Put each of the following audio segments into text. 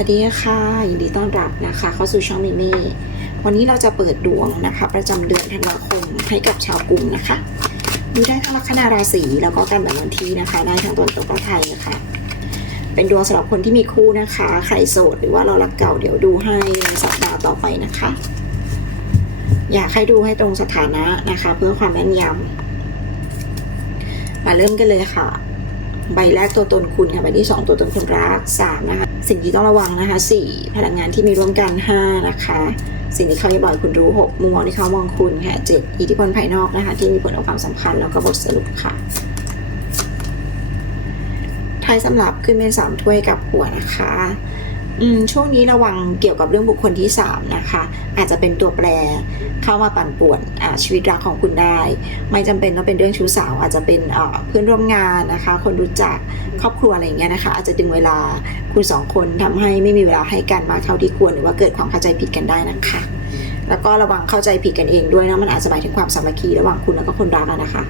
วัสดีค่ะยินดีต้อนรับนะคะ เข้าสู่ช่องมิเม่วันนี้เราจะเปิดดวงนะคะ ประจำเดือนธันวาคมให้กับชาวกลุ่มนะคะ ดูได้ทั้งลัคนาราศีแล้วก็การแบ่งวันที่นะคะ ได้ทั้งตะวันตกและไทยนะคะเป็นดวงสำหรับคนที่มีคู่นะคะ ใครโสดหรือว่าเรารักเก่าเดี๋ยวดูให้ในสัปดาห์ต่อไปนะคะ อยากให้ดูให้ตรงสถานะนะคะ เพื่อความแม่นยำมาเริ่มกันเลยค่ะ ใบแรกตัวตนคุณค่ะใบที่สองตัวตนคนรักสามนะคะ สิ่งที่ต้องระวังนะคะสี่พลังงานที่มีร่วมกันห้านะคะสิ่งที่เขาจะบอกคุณรู้หกมุมมองที่เขามองคุณค่ะเจ็ดอิทธิพลภายนอกนะคะ ที่มีผลต่อความสัมพันธ์แล้วก็บทสรุปค่ะท้ายสำหรับขึ้นเป็นสามถ้วยกับหัวนะคะ ช่วงนี้ระวังเกี่ยวกับเรื่องบุคคลที่สามนะคะอาจจะเป็นตัวแปรเข้ามาปั่นป่วนชีวิตรักของคุณได้ ไม่จำเป็นต้องเป็นเรื่องชู้สาว อาจจะเป็นเพื่อนร่วมงานนะคะ คนรู้จักครอบครัวอะไรอย่างเงี้ยนะคะอาจจะดึงเวลาคุณสองคนทำให้ไม่มีเวลาให้กันมากเท่าที่ควรหรือว่าเกิดความเข้าใจผิดกันได้นะคะ แล้วก็ระวังเข้าใจผิดกันเองด้วยนะมันอาจจะหมายถึงความสามัคคีระหว่างคุณแล้วก็คนรักนะคะ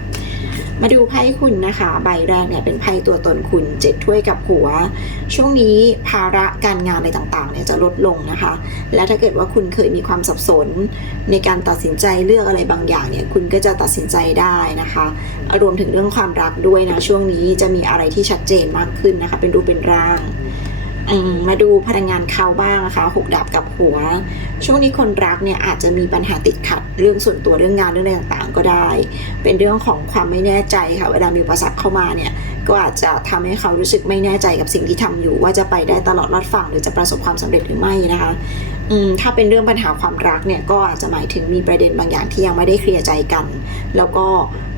มาดูไพ่คุณนะคะ ใบแรกเนี่ยเป็นไพ่ตัวตนคุณเจ็ดถ้วยกับหัว ช่วงนี้ภาระการงานอะไรต่างๆเนี่ยจะลดลงนะคะ และถ้าเกิดว่าคุณเคยมีความสับสน ในการตัดสินใจเลือกอะไรบางอย่างเนี่ยคุณก็จะตัดสินใจได้นะคะ รวมถึงเรื่องความรักด้วยนะช่วงนี้จะมีอะไรที่ชัดเจนมากขึ้นนะคะ เป็นรูปเป็นร่าง มาดูพลังงานเขาบ้างนะคะหกดาบกับหัว ช่วงนี้คนรักเนี่ยอาจจะมีปัญหาติดขัดเรื่องส่วนตัวเรื่องงานเรื่องอะไรต่างๆ ก็ได้ เป็นเรื่องของความไม่แน่ใจค่ะเวลามีอุปสรรคเข้ามาเนี่ยก็อาจจะทำให้เขารู้สึกไม่แน่ใจกับสิ่งที่ทำอยู่ ว่าจะไปได้ตลอดรอดฝั่งหรือจะประสบความสำเร็จหรือไม่นะคะ ถ้าเป็นเรื่องปัญหาความรักเนี่ยก็อาจจะหมายถึงมีประเด็นบางอย่างที่ยังไม่ได้เคลียร์ใจกัน แล้วก็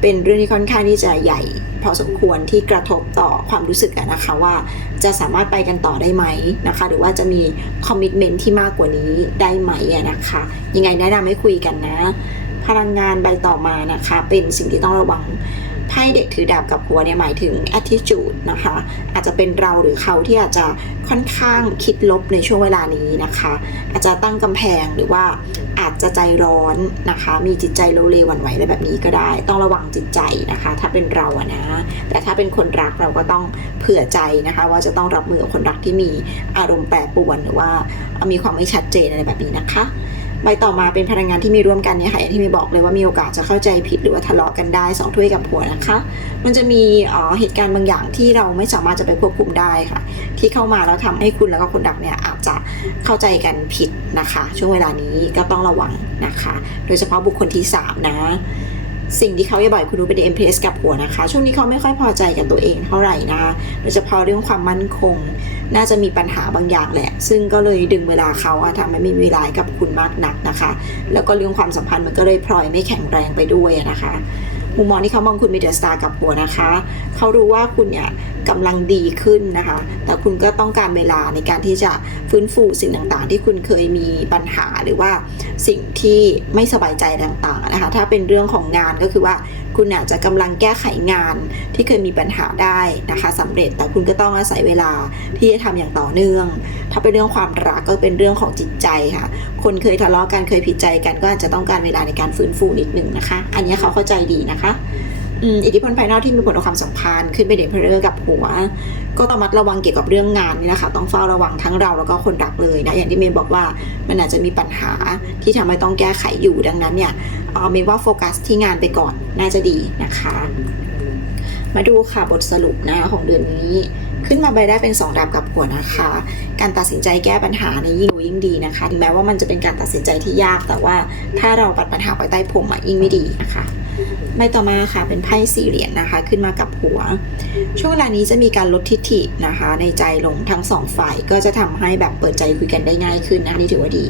เป็นเรื่องที่ค่อนข้างที่จะใหญ่ พอสมควรที่กระทบต่อความรู้สึกนะคะว่าจะสามารถไปกันต่อได้ไหมนะคะ หรือว่าจะมีคอมมิชเมนที่มากกว่านี้ได้ไหมนะคะ ยังไงแนะนำให้คุยกันนะ พลังงานใบต่อมานะคะ เป็นสิ่งที่ต้องระวัง ไพ่เด็กถือดาบกับหัวเนี่ยหมายถึง attitude นะคะ อาจจะเป็นเราหรือเขาที่อาจจะค่อนข้างคิดลบในช่วงเวลานี้นะคะ อาจจะตั้งกำแพงหรือว่าอาจจะใจร้อนนะคะ มีจิตใจโลเลหวั่นไหวอะไรแบบนี้ก็ได้ ต้องระวังจิตใจนะคะ ถ้าเป็นเราอะนะ แต่ถ้าเป็นคนรักเราก็ต้องเผื่อใจนะคะ ว่าจะต้องรับมือกับคนรักที่มีอารมณ์แปรปรวนหรือว่ามีความไม่ชัดเจนอะไรแบบนี้นะคะ ใบต่อมาเป็นพลังงานที่มีร่วมกันเนี่ยค่ะอย่างที่มีบอกเลยว่ามีโอกาสจะเข้าใจผิดหรือว่าทะเลาะกันได้สองถ้วยกับผัวนะคะ มันจะมีเอ่อเหตุการณ์บางอย่างที่เราไม่สามารถจะไปควบคุมได้ค่ะ ที่เข้ามาแล้วทำให้คุณแล้วก็คนรักเนี่ยอาจจะเข้าใจกันผิดนะคะ ช่วงเวลานี้ก็ต้องระวังนะคะ โดยเฉพาะบุคคลที่สามนะสิ่งที่เขาจะบ่อยคุณรู้เป็นเอ็มเพสกับหัวนะคะ ช่วงนี้เขาไม่ค่อยพอใจกับตัวเองเท่าไหร่นะคะโดยเฉพาะเรื่องความมั่นคง น่าจะมีปัญหาบางอย่างแหละ ซึ่งก็เลยดึงเวลาเขาอะทำให้ไม่มีเวลากับคุณมากนักนะคะ แล้วก็เรื่องความสัมพันธ์มันก็เลยพลอยไม่แข็งแรงไปด้วยนะคะมุมมองที่เขามองคุณมีเดอะสตาร์กับหัวนะคะ เขารู้ว่าคุณเนี่ยกำลังดีขึ้นนะคะ แต่คุณก็ต้องการเวลาในการที่จะฟื้นฟูสิ่งต่างๆ ที่คุณเคยมีปัญหาหรือว่าสิ่งที่ไม่สบายใจต่างๆนะคะ ถ้าเป็นเรื่องของงานก็คือว่า คุณอาจจะกำลังแก้ไขงานที่เคยมีปัญหาได้นะคะสำเร็จแต่คุณก็ต้องอาศัยเวลาที่จะทำอย่างต่อเนื่อง ถ้าเป็นเรื่องความรักก็เป็นเรื่องของจิตใจค่ะ คนเคยทะเลาะกันเคยผิดใจกันก็อาจจะต้องการเวลาในการฟื้นฟูนิดหนึ่งนะคะ อันนี้เขาเข้าใจดีนะคะอืมอิทธิพลภายนอกที่มีผลต่อความสัมพันธ์ขึ้นไปเด่นเพลอกับหัว ก็ต้องมัดระวังเกี่ยวกับเรื่องงานนี่นะคะ ต้องเฝ้าระวังทั้งเราแล้วก็คนรักเลยนะอย่างที่เมย์บอกว่ามันอาจจะมีปัญหาที่ทำให้ต้องแก้ไขอยู่ดังนั้นเนี่ย เออมย์ว่าโฟกัสที่งานไปก่อนน่าจะดีนะคะ มาดูค่ะบทสรุปนะของเดือนนี้ขึ้นมาใบได้เป็น2ดาบกับหัวนะคะ การตัดสินใจแก้ปัญหาในยิ่งรู้ยิ่งดีนะคะถึงแม้ว่ามันจะเป็นการตัดสินใจที่ยาก แต่ว่าถ้าเราปัดปัญหาไปใต้พรมอะยิ่งไม่ดีนะคะใบต่อมาค่ะเป็นไพ่สี่เหรียญนะคะ ขึ้นมากับหัว ช่วงเวลานี้จะมีการลดทิฐินะคะ ในใจลงทั้งสองฝ่ายก็จะทำให้แบบเปิดใจคุยกันได้ง่ายขึ้นนะนี่ถือว่าดี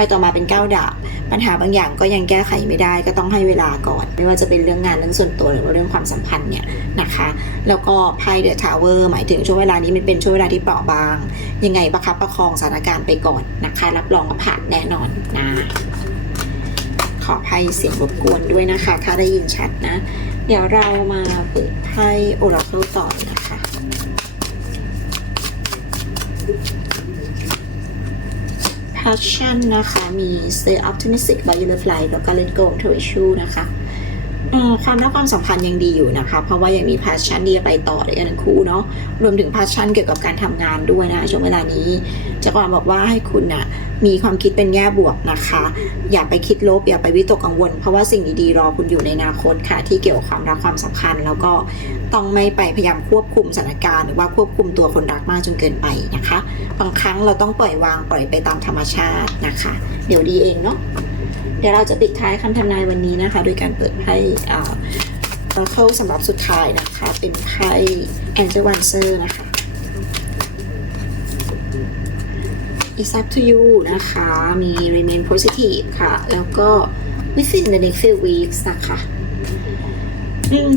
ใบต่อมาเป็นเก้าดาบปัญหาบางอย่างก็ยังแก้ไขไม่ได้ก็ต้องให้เวลาก่อน ไม่ว่าจะเป็นเรื่องงานเรื่องส่วนตัวหรือว่าเรื่องความสัมพันธ์เนี่ยนะคะ แล้วก็ไพ่เดอะทาวเวอร์หมายถึงช่วงเวลานี้มันเป็นช่วงเวลาที่เปราะบาง ยังไงประคับประคองสถานการณ์ไปก่อนนะคะ รับรองว่าผ่านแน่นอนนะขออภัยเสียงรบกวนด้วยนะคะ ถ้าได้ยินชัดนะ เดี๋ยวเรามาเปิดไพ่โอราเคิลต่อนะคะ passion นะคะ มี stay optimistic about your life แล้วก็ let go of the issue นะคะ ความรักความสัมพันธ์ยังดีอยู่นะคะ เพราะว่ายังมี passion ที่จะไปต่อด้วยกันทั้งคู่เนาะรวมถึง passion เกี่ยวกับการทำงานด้วยนะช่วงเวลานี้จะก่อนบอกว่าให้คุณน่ะมีความคิดเป็นแง่บวกนะคะ อย่าไปคิดลบอย่าไปวิตกกังวล เพราะว่าสิ่งดีๆรอคุณอยู่ในอนาคตค่ะ ที่เกี่ยวกับความรักความสัมพันธ์ แล้วก็ต้องไม่ไปพยายามควบคุมสถานการณ์หรือว่าควบคุมตัวคนรักมากจนเกินไปนะคะ บางครั้งเราต้องปล่อยวางปล่อยไปตามธรรมชาตินะคะ เดี๋ยวดีเองเนาะ เดี๋ยวเราจะปิดท้ายคำทำนายวันนี้นะคะ โดยการเปิดไพ่อ่าเข้าสำหรับสุดท้ายนะคะ เป็นไพ่แองเจลวันเซอร์นะคะ It's up to you นะคะ มี remain positive ค่ะ แล้วก็ within the next few weeks นะคะ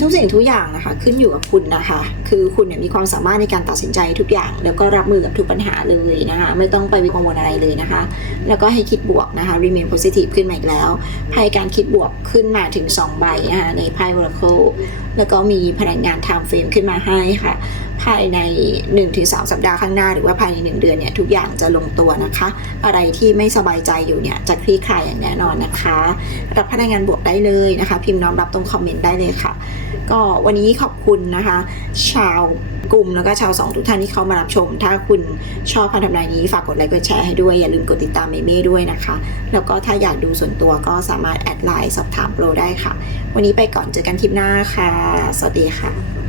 ทุกสิ่งทุกอย่างนะคะ ขึ้นอยู่กับคุณนะคะ คือคุณเนี่ยมีความสามารถในการตัดสินใจทุกอย่าง แล้วก็รับมือกับทุกปัญหาเลยนะคะ ไม่ต้องไปวิกังวลอะไรเลยนะคะ แล้วก็ให้คิดบวกนะคะ remain positive ขึ้นมาอีกแล้วไพ่การคิดบวกขึ้นมาถึง 2 ใบนะคะในไพ่ Oracle แล้วก็มีพลังงาน time frame ขึ้นมาให้ค่ะภายใน1-3สัปดาห์ข้างหน้า หรือว่าภายใน 1 เดือนเนี่ยทุกอย่างจะลงตัวนะคะ อะไรที่ไม่สบายใจอยู่เนี่ยจะคลี่คลายอย่างแน่นอนนะคะ รับพลังงานบวกได้เลยนะคะ พิมพ์น้อมรับตรงคอมเมนต์ได้เลยค่ะ ก็วันนี้ขอบคุณนะคะ ชาวกลุ่มแล้วก็ชาวสองทุกท่านที่เข้ามารับชม ถ้าคุณชอบคำทำนายนี้ฝากกดไลค์กดแชร์ให้ด้วย อย่าลืมกดติดตามเมเม่ด้วยนะคะ แล้วก็ถ้าอยากดูส่วนตัวก็สามารถแอดไลน์สอบถามโปรได้ค่ะ วันนี้ไปก่อนเจอกันคลิปหน้าค่ะ สวัสดีค่ะ